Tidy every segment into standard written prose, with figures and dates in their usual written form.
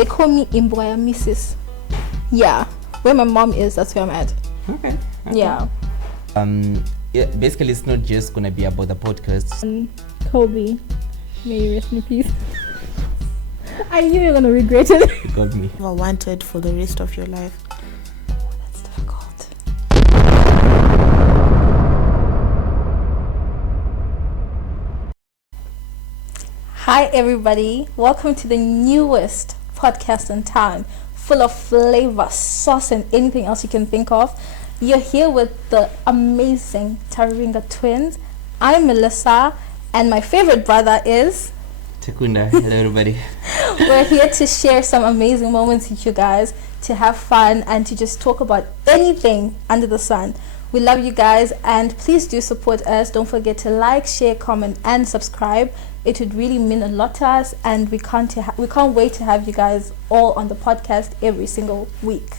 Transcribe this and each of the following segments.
They call me Imboya Mrs. Yeah, where my mom is, that's where I'm at. Okay. Yeah. Basically, it's not just gonna be about the podcast. Kobe, may you rest in peace. I knew you were gonna regret it. You got me. Ever wanted for the rest of your life? That's difficult. Hi everybody, welcome to the newest podcast in town, full of flavor, sauce and anything else you can think of. You're here with the amazing Taringa twins. I'm Melissa and my favorite brother is Takunda. Hello everybody. We're here to share some amazing moments with you guys, to have fun and to just talk about anything under the sun. We love you guys and please do support us. Don't forget to like, share, comment and subscribe. It would really mean a lot to us, and we can't wait to have you guys all on the podcast every single week.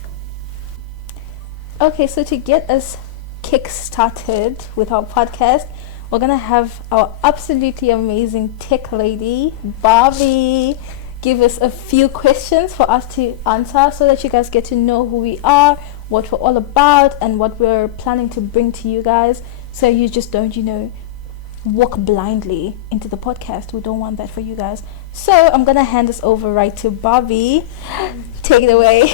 Okay, so to get us kick-started with our podcast, we're going to have our absolutely amazing tech lady, Bobby, give us a few questions for us to answer so that you guys get to know who we are, what we're all about, and what we're planning to bring to you guys, so you just don't, walk blindly into the podcast. We don't want that for you guys. So I'm going to hand this over right to Bobby. Take it away.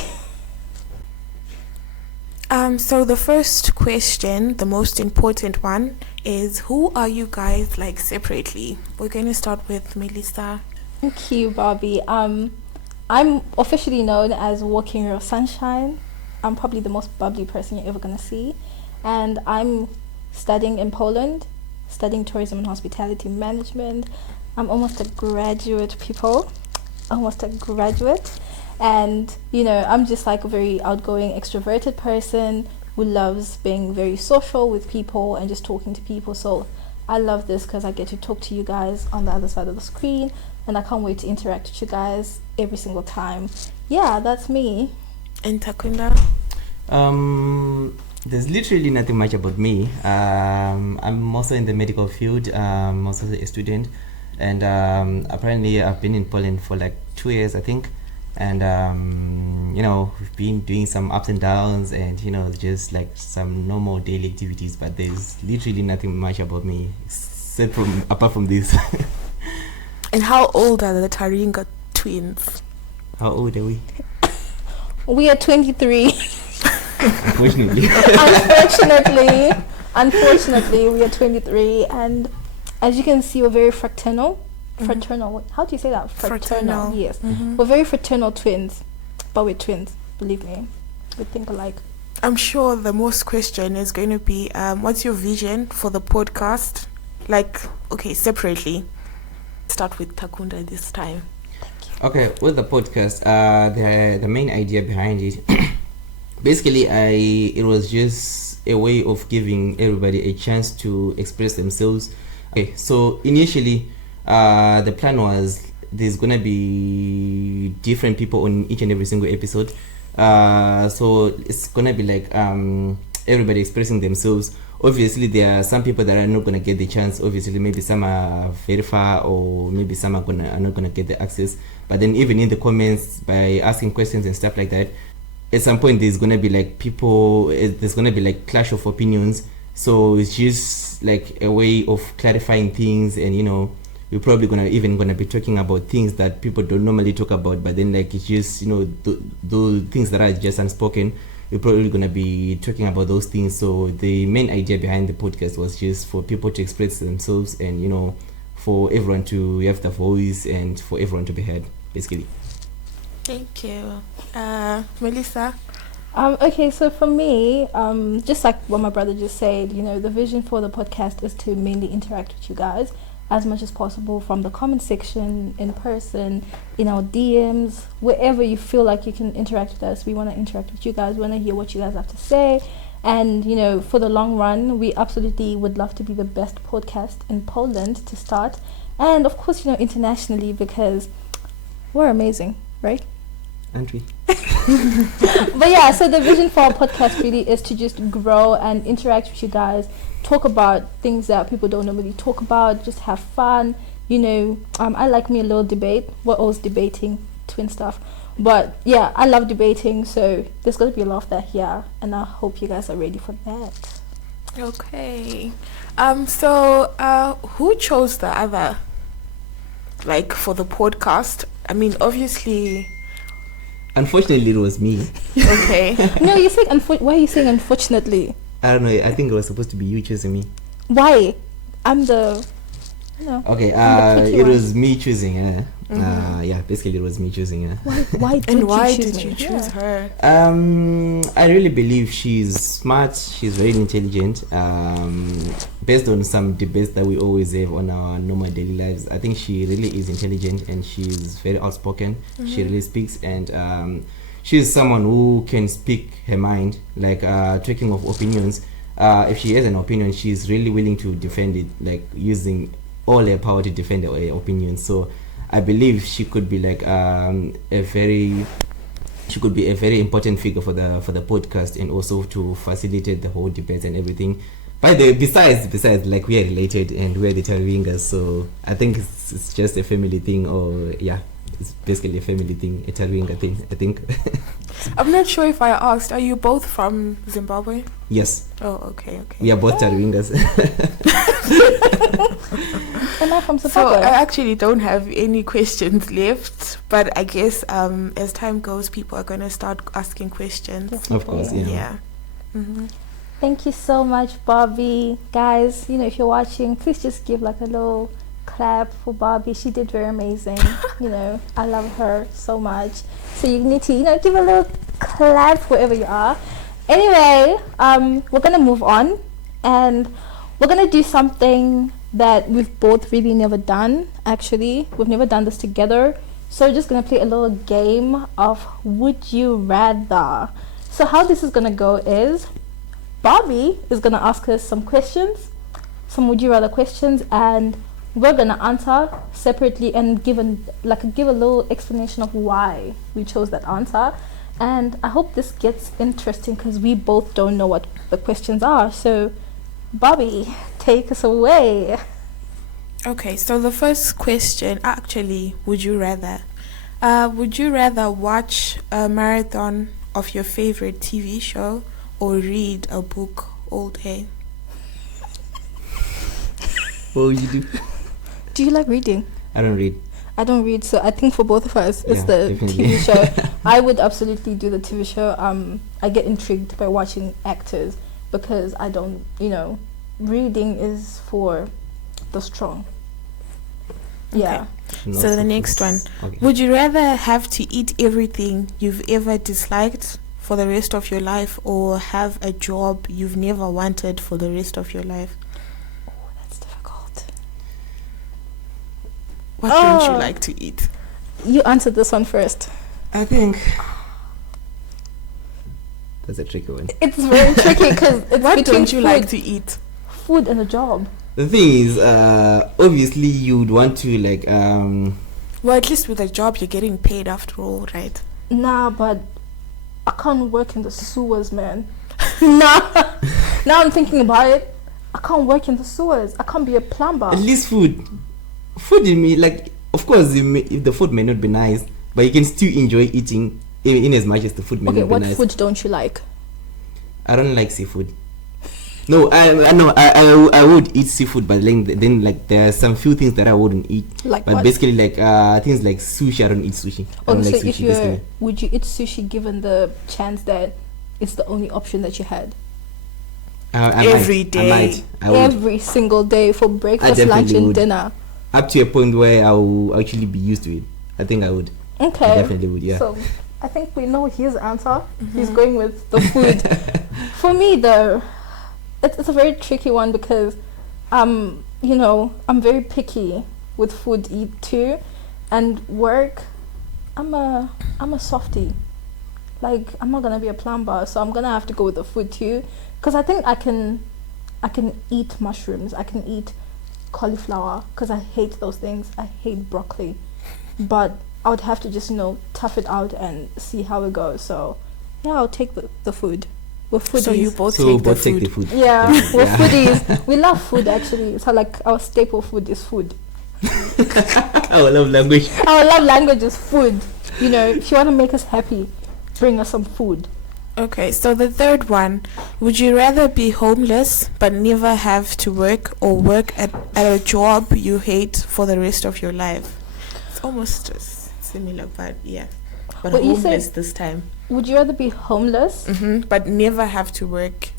So the first question, the most important one, is who are you guys like separately? We're going to start with Melissa. Thank you, Bobby. I'm officially known as Walking Real Sunshine. I'm probably the most bubbly person you're ever going to see. And I'm studying in Poland, studying tourism and hospitality management. I'm almost a graduate, people. Almost a graduate. And, I'm just like a very outgoing, extroverted person who loves being very social with people and just talking to people. So I love this because I get to talk to you guys on the other side of the screen. And I can't wait to interact with you guys every single time. Yeah, that's me. And Takunda? There's literally nothing much about me. I'm also in the medical field. I'm also a student. And apparently I've been in Poland for like 2 years, I think. And, we've been doing some ups and downs and, just like some normal daily activities. But there's literally nothing much about me apart from this. And how old are the Taringa twins? How old are we? We are 23. Unfortunately. Unfortunately, we are 23. And as you can see, we're very fraternal. Fraternal. How do you say that? Fraternal. Yes. Mm-hmm. We're very fraternal twins. But we're twins. Believe me. We think alike. I'm sure the most question is going to be, what's your vision for the podcast? Separately. Start with Takunda this time. Okay, with the podcast, the main idea behind it, basically, it was just a way of giving everybody a chance to express themselves. Okay, so initially, the plan was there's gonna be different people on each and every single episode. So it's gonna be like everybody expressing themselves. Obviously, there are some people that are not gonna get the chance. Obviously, maybe some are very far, or maybe some are not gonna get the access. But then, even in the comments, by asking questions and stuff like that, at some point there's gonna be like there's gonna be like clash of opinions. So it's just like a way of clarifying things, and we're probably gonna be talking about things that people don't normally talk about. But then like it's just the things that are just unspoken. We're probably going to be talking about those things. So the main idea behind the podcast was just for people to express themselves and, for everyone to have the voice and for everyone to be heard, basically. Thank you. Melissa? Okay, so for me, just like what my brother just said, the vision for the podcast is to mainly interact with you guys as much as possible, from the comment section, in person, in our DMs, wherever you feel like you can interact with us. We want to interact with you guys. We want to hear what you guys have to say. And, for the long run, we absolutely would love to be the best podcast in Poland to start. And, of course, internationally, because we're amazing, right? Aren't we? But yeah, so the vision for our podcast really is to just grow and interact with you guys, talk about things that people don't normally talk about, just have fun. I like me a little debate. We're always debating twin stuff. But yeah, I love debating, so there's gonna be a lot of that here, and I hope you guys are ready for that. Okay. So, who chose the other, like, for the podcast? I mean, obviously. Unfortunately, it was me. Okay. No, you saying why are you saying unfortunately? I don't know. I think it was supposed to be you choosing me. Why? I'm the. No. Okay. I'm the picky It one. was me choosing. Yeah. Basically, it was me choosing. Why Did you me? choose her? I really believe she's smart. She's very intelligent. Based on some debates that we always have on our normal daily lives, I think she really is intelligent and she's very outspoken. She really speaks, and she's someone who can speak her mind. Like talking of opinions, if she has an opinion, she's really willing to defend it, like using all her power to defend her opinion. So I believe she could be like a very important figure for the podcast, and also to facilitate the whole debate and everything. By the way, besides, like, we are related and we are the Taringas, so I think it's just a family thing, or yeah, it's basically a family thing, a Taringa thing, I think. I'm not sure if I asked. Are you both from Zimbabwe? Yes. Oh, okay. We are both Taringas. Am I from So Zimbabwe? I actually don't have any questions left, but I guess as time goes, people are gonna start asking questions. Of course, yeah. Yeah. Mm-hmm. Thank you so much, Bobby. Guys, if you're watching, please just give like a little clap for Bobby. She did very amazing. I love her so much. So you need to, give a little clap wherever you are. Anyway, we're gonna move on, and we're gonna do something that we've both really never done. Actually, we've never done this together. So we're just gonna play a little game of Would You Rather. So how this is gonna go is, Bobby is gonna ask us some questions, some would you rather questions, and we're gonna answer separately and give a little explanation of why we chose that answer. And I hope this gets interesting because we both don't know what the questions are. So, Bobby, take us away. Okay, so the first question, actually, would you rather watch a marathon of your favorite TV show or read a book all day? What would you do? Do you like reading? I don't read. I don't read, so I think for both of us, it's the definitely. TV show. I would absolutely do the TV show. I get intrigued by watching actors because I don't, reading is for the strong. Yeah. Not So the so next one. close. Okay. Would you rather have to eat everything you've ever disliked for the rest of your life, or have a job you've never wanted for the rest of your life? That's difficult. What don't you like to eat? You answered this one first. I think that's a tricky one. It's very tricky because it's What between don't you like to eat? food and a job. The thing is, obviously you'd want to Well, at least with a job, you're getting paid after all, right? Nah, but I can't work in the sewers, man. Now I'm thinking about it. I can't work in the sewers. I can't be a plumber. at least food in me, like, of course, if the food may not be nice, but you can still enjoy eating in as much as the food may Okay, not what be nice. food don't you like? I don't like seafood. No, I would eat seafood, but then there are some few things that I wouldn't eat. Like But what? basically, things like sushi, I don't eat sushi. I don't So like if sushi, basically. would you eat sushi given the chance that it's the only option that you had? Every day. I would. Every single day for breakfast, definitely lunch, and would. dinner. Up to a point where I will actually be used to it. I think I would. Okay. I definitely would, yeah. So I think we know his answer. He's going with the food. For me, though, it's a very tricky one because, I'm very picky with food too, and work. I'm a softie. Like, I'm not gonna be a plumber, so I'm gonna have to go with the food too. Because I think I can eat mushrooms. I can eat cauliflower because I hate those things. I hate broccoli, but I would have to just tough it out and see how it goes. So yeah, I'll take the food. We're foodies. So you both So take the both take food. the food. Yeah, we're Yeah. foodies. We love food actually. So like our staple food is food. Our love language. Our love language is food. You know, if you want to make us happy, bring us some food. Okay, so the third one, would you rather be homeless but never have to work, or work at a job you hate for the rest of your life? It's almost similar, but yeah. But What you homeless said- this time. Would you rather be homeless? But never have to work,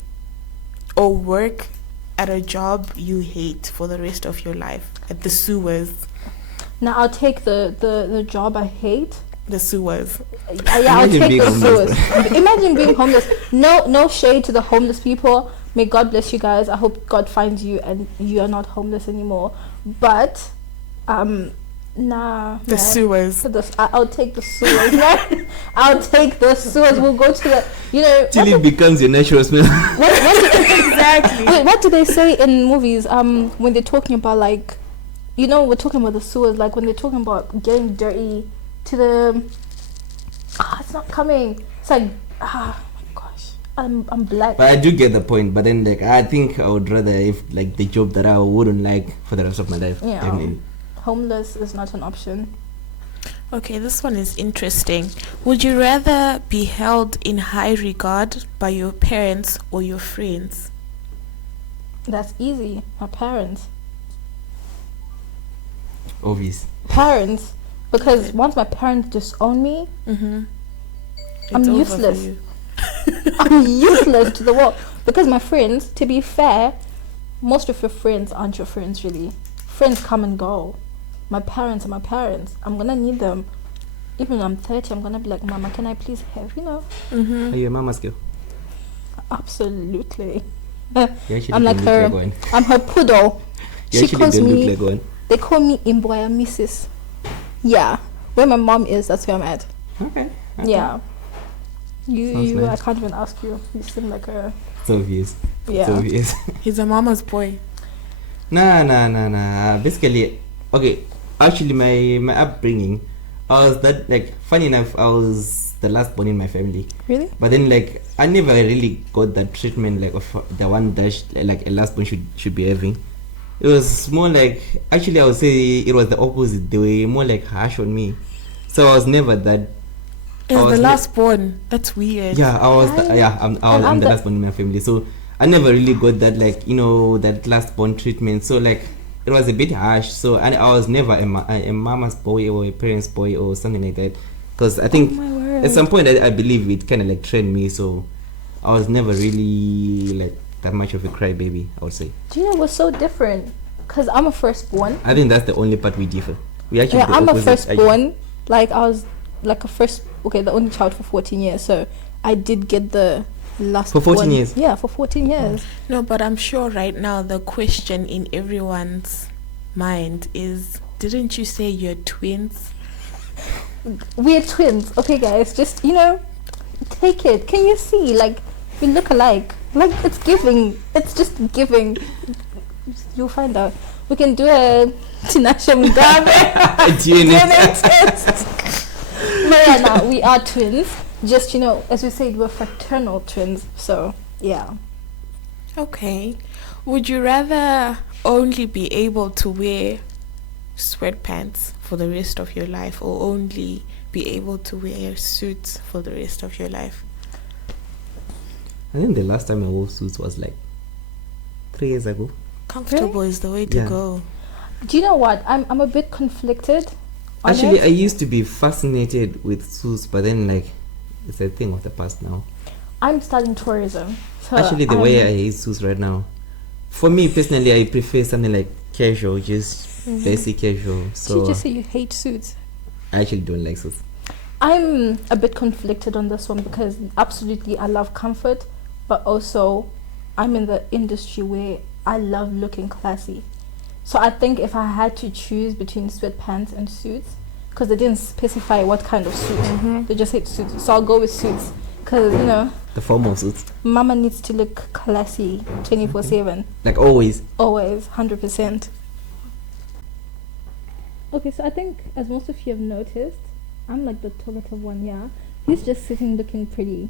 or work at a job you hate for the rest of your life? At the sewers. Now I'll take the job I hate. The sewers. Yeah, I'll Imagine take being the homeless. sewers. Imagine being homeless. No shade to the homeless people. May God bless you guys. I hope God finds you and you are not homeless anymore. But nah. The man. sewers. I'll take the sewers. Man. I'll take the sewers. We'll go to the, you know. Till it becomes your natural smell. Exactly. Wait, what do they say in movies? When they're talking about, like, you know, we're talking about the sewers. Like when they're talking about getting dirty to the. It's not coming. It's like, my gosh, I'm black. But I do get the point. But then, like, I think I would rather if like the job that I wouldn't like for the rest of my life. Yeah. Definitely. Homeless is not an option. Okay, this one is interesting. Would you rather be held in high regard by your parents or your friends? That's easy. My parents. Obvious. Parents. Because once my parents disown me, Mm-hmm. I'm useless. I'm useless to the world. Because my friends, to be fair, most of your friends aren't your friends really. Friends come and go. My parents are my parents. I'm gonna need them. Even when I'm 30, I'm gonna be like, Mama, can I please have, you know? Mm-hmm. Are you a mama's girl? Absolutely. You actually I'm don't like look her. one. I'm her poodle. You She actually calls don't me, look like one. they call me Imboya Mrs. Yeah. Where my mom is, that's where I'm at. Okay. Yeah. Sounds You, nice. I can't even ask you. You seem like a, It's obvious. It's yeah. obvious. He's a mama's boy. Nah. Basically, okay. Actually, my upbringing, I was that, like, funny enough, I was the last born in my family. Really? But then, like, I never really got that treatment, like, of the one that like a last born should be having. It was more like, actually, I would say it was the opposite. They were more like harsh on me. So I was never that. I Is was the ne- last born. That's weird. Yeah, I was. I'm I'm the the- last born in my family, so I never really got that, like, you know, that last born treatment. So, like, it was a bit harsh. So, and I was never a mama's boy or a parent's boy or something like that. Because I think Oh my word. at some point I believe it kind of like trained me. So I was never really like that much of a crybaby, I would say. Do you know we're so different? Because I'm a firstborn. I think that's the only part we differ. We actually Yeah, the I'm a opposite. firstborn. Like, I was like the only child for 14 years. So I did get the last For 14 one. years? Yeah, for 14 years. No, but I'm sure right now the question in everyone's mind is, didn't you say you're twins? We're twins. Okay, guys, just, you know, take it. Can you see? Like, we look alike. Like, it's giving. It's just giving. You'll find out. We can do a Tinashe Mugabe DNA test. But yeah, no, we are twins. Just, you know, as we said, we're fraternal twins. So, yeah. Okay. Would you rather only be able to wear sweatpants for the rest of your life, or only be able to wear suits for the rest of your life? I think the last time I wore suits was like 3 years ago. Comfortable is the way to Yeah. go. Do you know what? I'm a bit conflicted on Actually, it. I used to be fascinated with suits, but then, like, it's a thing of the past now. I'm studying tourism. So Actually, the I'm- way I hate suits right now, for me personally, I prefer something like casual, just basic casual. Did you So just say you hate suits? I actually don't like suits. I'm a bit conflicted on this one because absolutely I love comfort, but also I'm in the industry where I love looking classy. So I think if I had to choose between sweatpants and suits, because they didn't specify what kind of suit, they just said suits. So I'll go with suits because, you know, The formal suits, mama needs to look classy 24/7. like always. Always, 100%. Okay, so I think as most of you have noticed, I'm like the talkative one, yeah. He's just sitting looking pretty,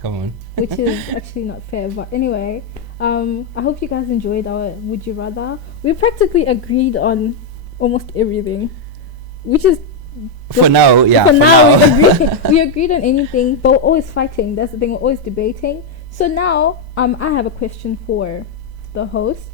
Come on. which is actually not fair. But anyway, I hope you guys enjoyed our Would You Rather. We practically agreed on almost everything, which is For now, yeah. For now, we agreed on anything, but we're always fighting. That's the thing. We're always debating. So now, I have a question for the host,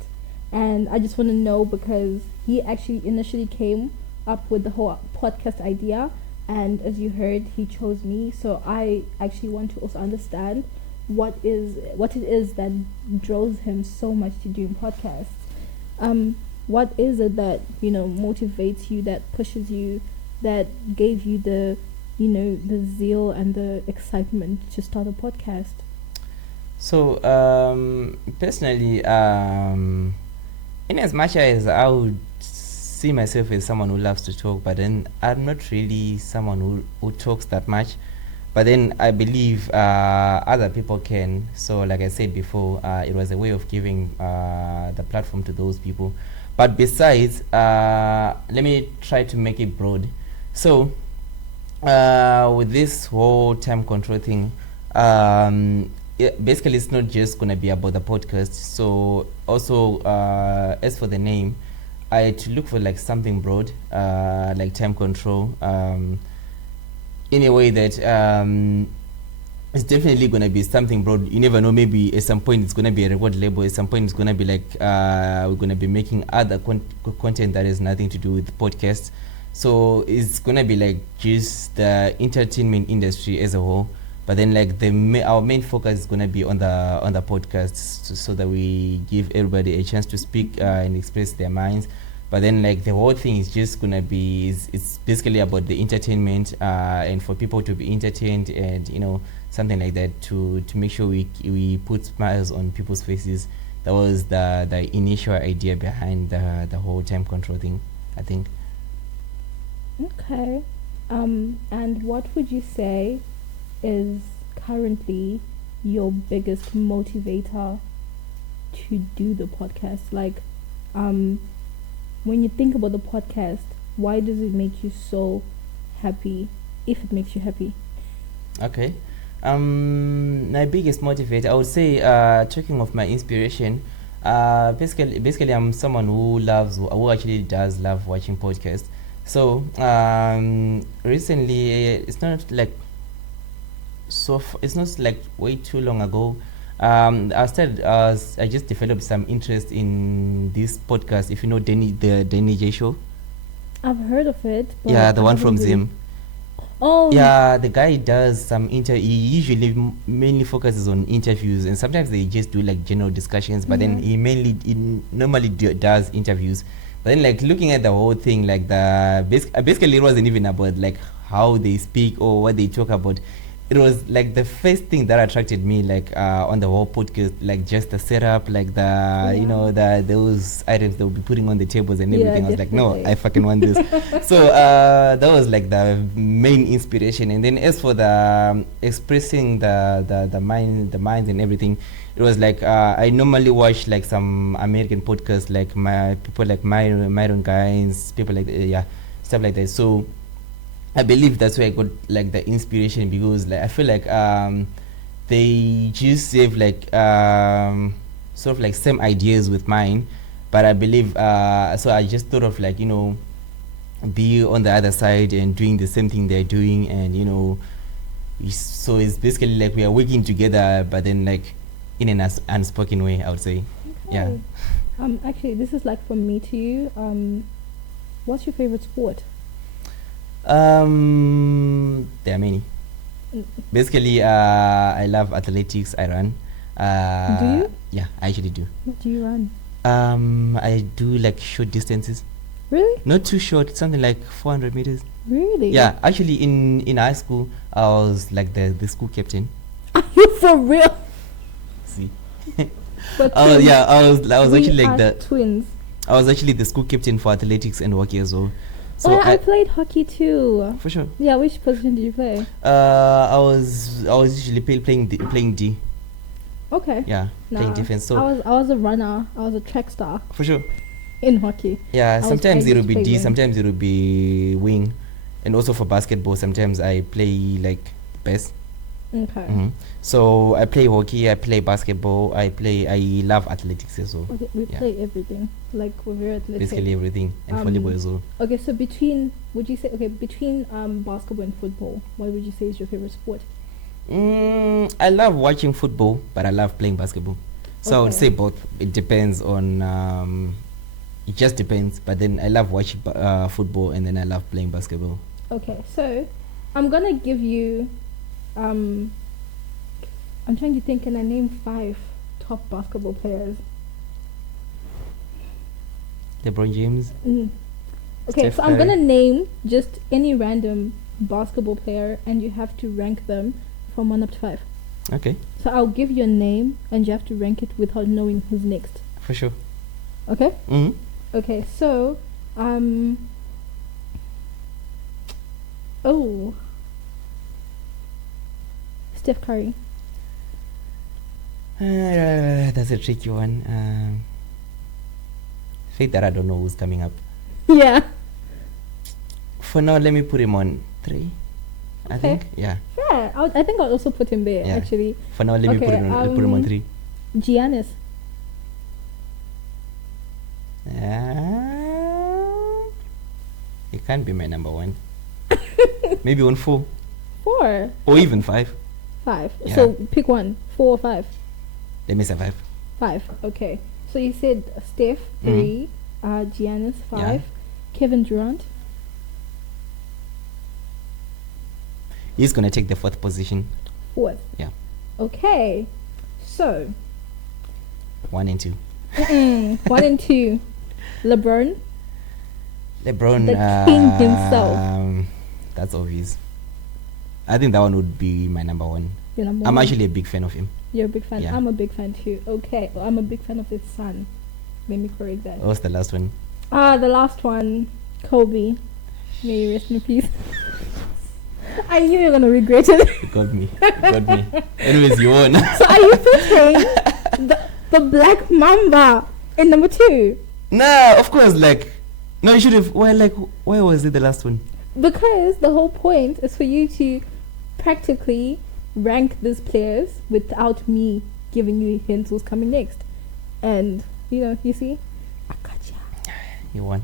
and I just want to know because he actually initially came up with the whole podcast idea, and as you heard, he chose me. So I actually want to also understand what it is that draws him so much to doing podcasts. What is it that motivates you, that pushes you, that gave you the the zeal and the excitement to start a podcast? So personally, in as much as I would see myself as someone who loves to talk, but then I'm not really someone who talks that much. But then I believe other people can. So like I said before, it was a way of giving the platform to those people. But besides, let me try to make it broad. So with this whole time control thing, basically it's not just going to be about the podcast. So also as for the name, I had to look for like something broad, like time control, in a way that it's definitely going to be something broad. You never know, maybe at some point it's going to be a record label, at some point it's going to be like we're going to be making other content that has nothing to do with podcasts. So it's going to be like just the entertainment industry as a whole, but then like our main focus is going to be on the podcasts, so that we give everybody a chance to speak and express their minds. But then like the whole thing is just gonna be it's basically about the entertainment and for people to be entertained, and something like that, to make sure we put smiles on people's faces. That was the initial idea behind the whole time control thing, I think. Okay. And what would you say is currently your biggest motivator to do the podcast? Like, when you think about the podcast, why does it make you so happy, if it makes you happy? Okay. My biggest motivator, I would say, talking of my inspiration, basically I'm someone who actually does love watching podcasts. So recently, it's not like way too long ago, I just developed some interest in this podcast. If you know the Danny J show. I've heard of it. Yeah, the one from Zim. Oh. Yeah, the guy does some he usually mainly focuses on interviews, and sometimes they just do like general discussions, but then he normally does interviews. But then like looking at the whole thing, like basically it wasn't even about like how they speak or what they talk about. It was like the first thing that attracted me, like on the whole podcast, like just the setup, like those items they'll be putting on the tables and everything. I was like, no, I fucking want this. So that was like the main inspiration. And then as for the expressing the minds and everything, it was like I normally watch like some American podcasts, like people like Myron Gaines, people like stuff like that. So I believe that's where I got like the inspiration, because like I feel like they just have like sort of like same ideas with mine, but I believe so I just thought of like be on the other side and doing the same thing they're doing, and so it's basically like we are working together, but then like in an unspoken way, I would say. Okay. Yeah. Actually, this is like from me to you. What's your favorite sport? There are many. Basically, I love athletics. I run. Do you? Yeah, I actually do. What do you run? I do like short distances. Really? Not too short, something like 400 meters. Really? Yeah, actually in high school, I was like the school captain. Are you for real? See. But I was actually like the twins. I was actually the school captain for athletics and hockey as well. So I played hockey too. For sure. Yeah, which position did you play? I was usually playing D. Okay. Yeah, playing defense. So I was a runner. I was a track star. For sure. In hockey. Yeah, sometimes it will be D, sometimes it will be wing, and also for basketball, sometimes I play like best. Okay. So I play hockey, I play basketball, I love athletics as well. Okay, we Yeah. play everything. Like we're very athletic. Basically everything, and volleyball as well. Okay, so between basketball and football, what would you say is your favorite sport? I love watching football, but I love playing basketball. So I would Okay. say both. It depends on. It just depends. But then I love watching football, and then I love playing basketball. Okay, so I'm gonna give you. I'm trying to think. Can I name 5 top basketball players? LeBron James. Okay, Steph so I'm Curry. gonna name just any random basketball player, and you have to rank them from 1 up to 5. Okay, So I'll give you a name, and you have to rank it without knowing who's next. for sure. Okay? Mm-hmm. Okay, so oh, Steph Curry. That's a tricky one. Faith that I don't know who's coming up. Yeah. For now, let me put him on 3. I Okay. think. Yeah. Yeah, I think I'll also put him there. Yeah. Actually, For now, let me put Okay, him on 3. Giannis. It can't be my number 1. Maybe on 4 4, or even 5. 5. Yeah. So pick one. 4 or 5. Let me say 5. 5. Okay. So you said Steph 3, Giannis 5, Yeah. Kevin Durant. He's gonna take the 4th position. 4th. Yeah. Okay. So 1 and 2. 1 and 2, LeBron. LeBron, The king himself. That's obvious. I think that one would be my number 1. Your number I'm one. actually a big fan of him. You're a big fan. Yeah. I'm a big fan too. Okay. Well, I'm a big fan of his son. Let me correct that. What's the last one? The last one, Kobe. May you rest in peace. I knew you were gonna regret it. You got me. You got me. Anyways, you won. So are you putting the Black Mamba in number 2? Nah, of course. No, you should have. Why was it the last one? Because the whole point is for you to practically rank these players without me giving you hints who's coming next. And you see, I got ya. You won.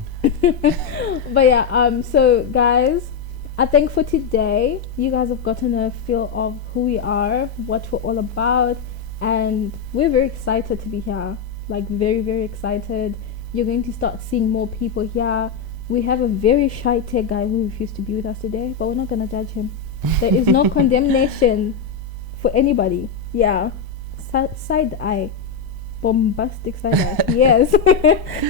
But yeah, so guys, I think for today you guys have gotten a feel of who we are, what we're all about, and we're very excited to be here. Like very, very excited. You're going to start seeing more people here. We have a very shy tech guy who refused to be with us today, but we're not gonna judge him. There is no condemnation for anybody. Yeah, side eye, bombastic side eye. Yes,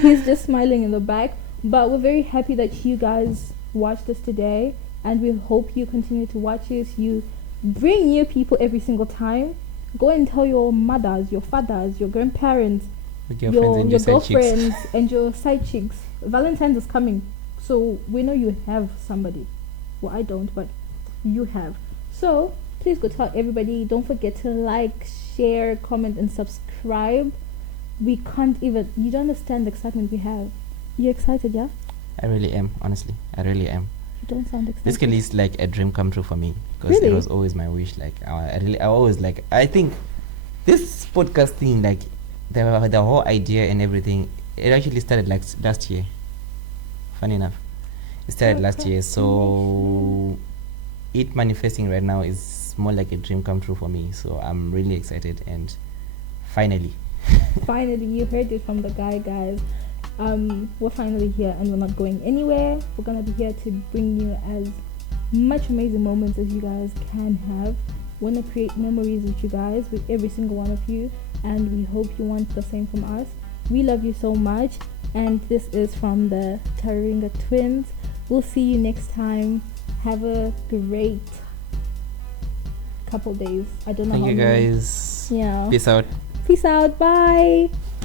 he's just smiling in the back. But we're very happy that you guys watched us today, and we hope you continue to watch us. You bring new people every single time. Go and tell your mothers, your fathers, your grandparents, With your girlfriends and your side chicks. girlfriends and your side chicks. Valentine's is coming, so we know you have somebody. Well, I don't, but you have. So please go tell everybody. Don't forget to like, share, comment, and subscribe. We can't even. You don't understand the excitement we have. You excited, yeah? I really am. Honestly, I really am. You don't sound excited. Basically, it's like a dream come true for me because Really? it was always my wish. I always I think this podcast thing, the whole idea and everything, it actually started last year. Funny enough, it started last year. So it manifesting right now is more like a dream come true for me. So I'm really excited, and finally. Finally, you heard it from the guy, guys. We're finally here, and we're not going anywhere. We're gonna be here to bring you as much amazing moments as you guys can have. Want to create memories with you guys, with every single one of you, and we hope you want the same from us. We love you so much, and this is from the Taringa Twins. We'll see you next time. Have a great couple days. I don't know Thank how you many. guys. Yeah. Peace out. Peace out. Bye.